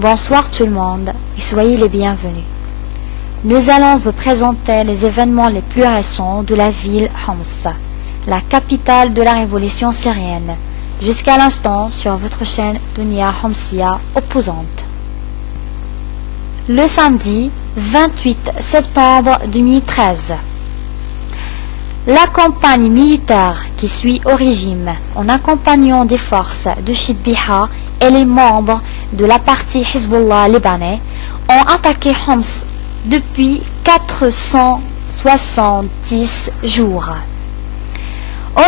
Bonsoir tout le monde et soyez les bienvenus. Nous allons vous présenter les événements les plus récents de la ville Homs, la capitale de la révolution syrienne, jusqu'à l'instant sur votre chaîne Dunia Homsia opposante. Le samedi 28 septembre 2013, la campagne militaire qui suit au régime en accompagnant des forces de Shibbiha et les membres de la partie Hezbollah libanais ont attaqué Homs depuis 470 jours.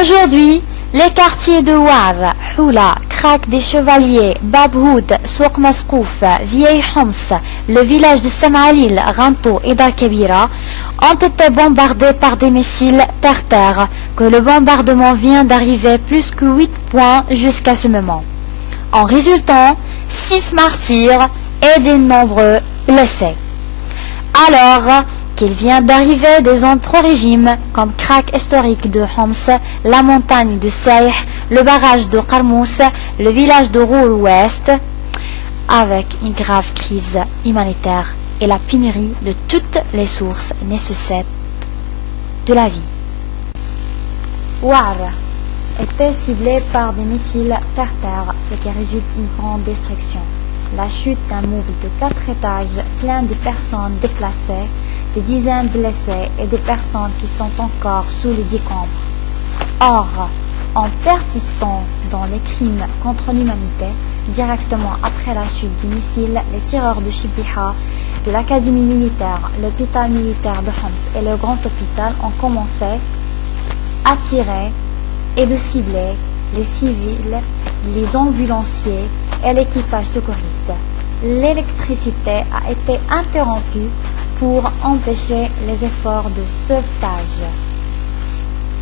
Aujourd'hui, les quartiers de War, Houla, Krak des Chevaliers, Babhoud, Souq Maskouf, Vieille Homs, le village de Samalil, Ranto et Dakabira ont été bombardés par des missiles terre-terre, que le bombardement vient d'arriver plus que 8 points jusqu'à ce moment. En résultant, 6 martyrs et de nombreux blessés. Alors qu'il vient d'arriver des zones pro-régime comme Krak historique de Homs, la montagne de Seyh, le barrage de Qarmous, le village de Rour Ouest, avec une grave crise humanitaire et la pénurie de toutes les sources nécessaires de la vie. War était ciblé par des missiles terre-terre, ce qui résulte d'une grande destruction. La chute d'un meuble de 4 étages plein de personnes déplacées, des dizaines de blessés et des personnes qui sont encore sous les décombres. Or, en persistant dans les crimes contre l'humanité, directement après la chute du missile, les tireurs de Shibbiha, de l'académie militaire, l'hôpital militaire de Homs et le grand hôpital ont commencé à tirer et de cibler les civils, les ambulanciers et l'équipage secouriste. L'électricité a été interrompue pour empêcher les efforts de sauvetage.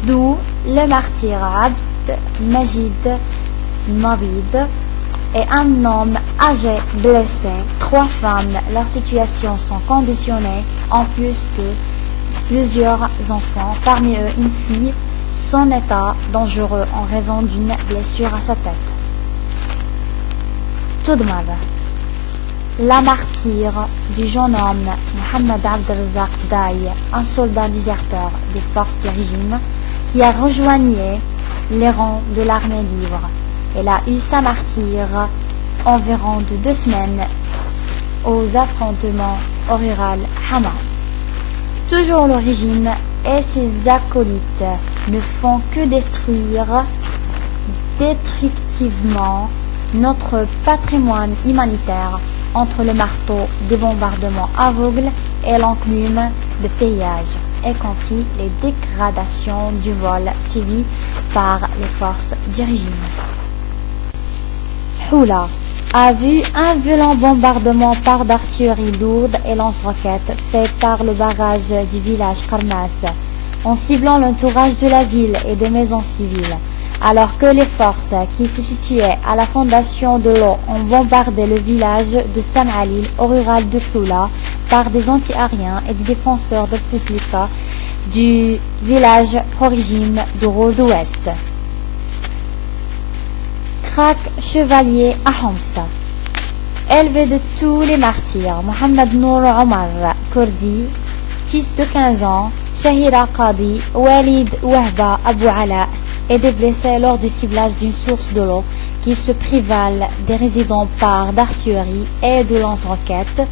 D'où le martyr Abd Majid Mabid et un homme âgé blessé, 3 femmes, leurs situations sont conditionnées, en plus de plusieurs enfants, parmi eux une fille, son état dangereux en raison d'une blessure à sa tête. Tout de même, la martyre du jeune homme Mohamed Abdelrazak Daï, un soldat déserteur des forces du régime, qui a rejoigné les rangs de l'armée libre. Elle a eu sa martyre environ de 2 semaines aux affrontements au rural Hama. Toujours le régime et ses acolytes ne font que détruire destructivement notre patrimoine humanitaire entre le marteau des bombardements aveugles et l'enclume de pillage, y compris les dégradations du vol subies par les forces du régime. Houla a vu un violent bombardement par d'artillerie lourde et lance-roquettes fait par le barrage du village Qarmas, en ciblant l'entourage de la ville et des maisons civiles, alors que les forces qui se situaient à la fondation de l'eau ont bombardé le village de Samalil au rural de Houla par des anti-aériens et des défenseurs de Fuslika du village pro-régime de Rour Ouest. Krak chevalier à Homs. Élevé de tous les martyrs, Mohamed Nour Omar Kurdi, fils de 15 ans, Shahira Qadi, Walid Wahba Abu Ala, et des blessés lors du ciblage d'une source de l'eau qui se prévalent des résidents par d'artillerie et de lance-roquettes.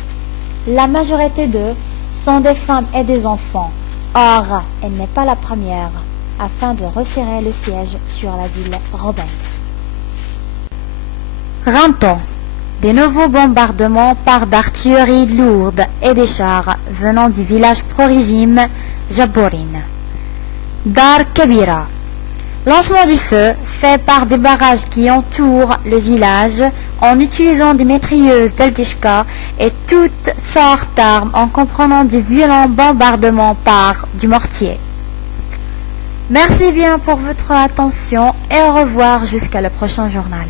La majorité d'eux sont des femmes et des enfants. Or, elle n'est pas la première, afin de resserrer le siège sur la ville rebelle. Ranto. Des nouveaux bombardements par d'artillerie lourde et des chars venant du village pro-régime Jaborin. Dar Kabira. Lancement du feu fait par des barrages qui entourent le village en utilisant des mitrailleuses d'Altishka et toutes sortes d'armes en comprenant de violents bombardements par du mortier. Merci bien pour votre attention et au revoir jusqu'à le prochain journal.